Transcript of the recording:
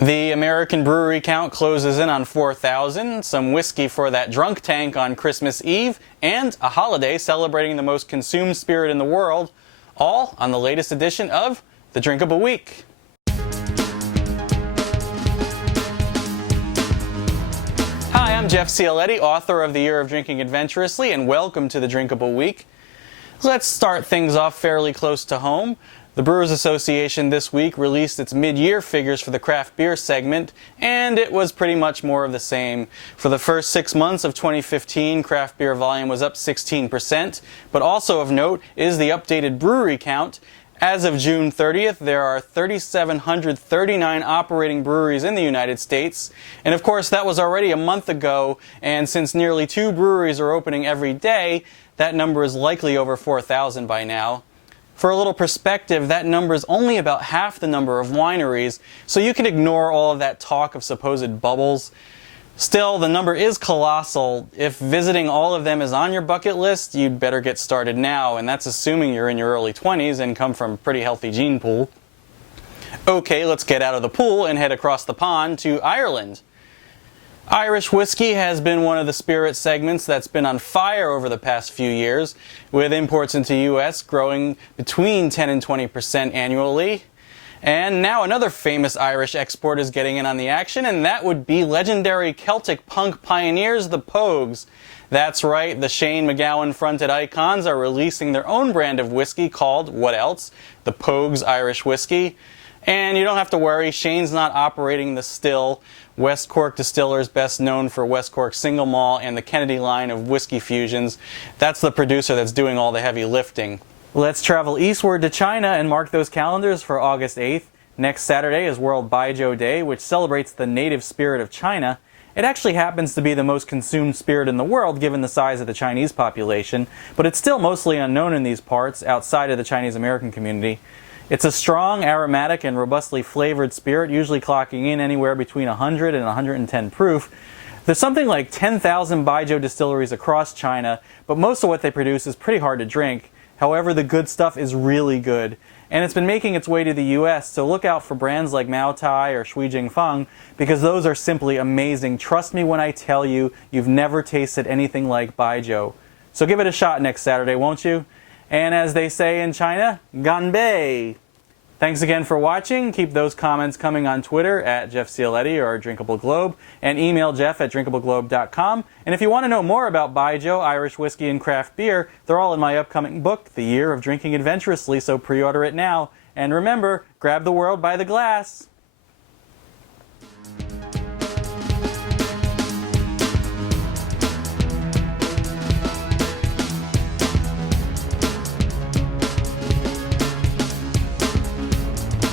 The American brewery count closes in on 4,000, some whiskey for that drunk tank on Christmas Eve, and a holiday celebrating the most consumed spirit in the world, all on the latest edition of the Drinkable Week. Hi, I'm Jeff Cialetti, author of The Year of Drinking Adventurously, and welcome to the Drinkable Week. Let's start things off fairly close to home. The Brewers Association this week released its mid-year figures for the craft beer segment, and it was pretty much more of the same. For the first 6 months of 2015, craft beer volume was up 16%, but also of note is the updated brewery count. As of June 30th, there are 3,739 operating breweries in the United States, and of course that was already a month ago, and since nearly 2 breweries are opening every day, that number is likely over 4,000 by now. For a little perspective, that number is only about half the number of wineries, so you can ignore all of that talk of supposed bubbles. Still, the number is colossal. If visiting all of them is on your bucket list, you'd better get started now, and that's assuming you're in your early 20s and come from a pretty healthy gene pool. Okay, let's get out of the pool and head across the pond to Ireland. Irish whiskey has been one of the spirit segments that's been on fire over the past few years, with imports into the U.S. growing between 10 and 20% annually. And now another famous Irish export is getting in on the action, and that would be legendary Celtic punk pioneers, the Pogues. That's right, the Shane MacGowan-fronted icons are releasing their own brand of whiskey called, what else? The Pogues Irish Whiskey. And you don't have to worry, Shane's not operating the still. West Cork Distillers, best known for West Cork Single Malt and the Kennedy line of whiskey fusions. That's the producer that's doing all the heavy lifting. Let's travel eastward to China and mark those calendars for August 8th. Next Saturday is World Baijiu Day, which celebrates the native spirit of China. It actually happens to be the most consumed spirit in the world given the size of the Chinese population, but it's still mostly unknown in these parts outside of the Chinese American community. It's a strong, aromatic, and robustly flavored spirit, usually clocking in anywhere between 100 and 110 proof. There's something like 10,000 baijiu distilleries across China, but most of what they produce is pretty hard to drink. However, the good stuff is really good. And it's been making its way to the US, so look out for brands like Maotai or Shui Jingfeng, because those are simply amazing. Trust me when I tell you, you've never tasted anything like baijiu. So give it a shot next Saturday, won't you? And as they say in China, ganbei! Thanks again for watching. Keep those comments coming on Twitter at Jeff Cialetti or Drinkable Globe, and email Jeff at drinkableglobe.com. And if you want to know more about baijiu, Irish whiskey, and craft beer, they're all in my upcoming book, The Year of Drinking Adventurously, so pre-order it now. And remember, grab the world by the glass!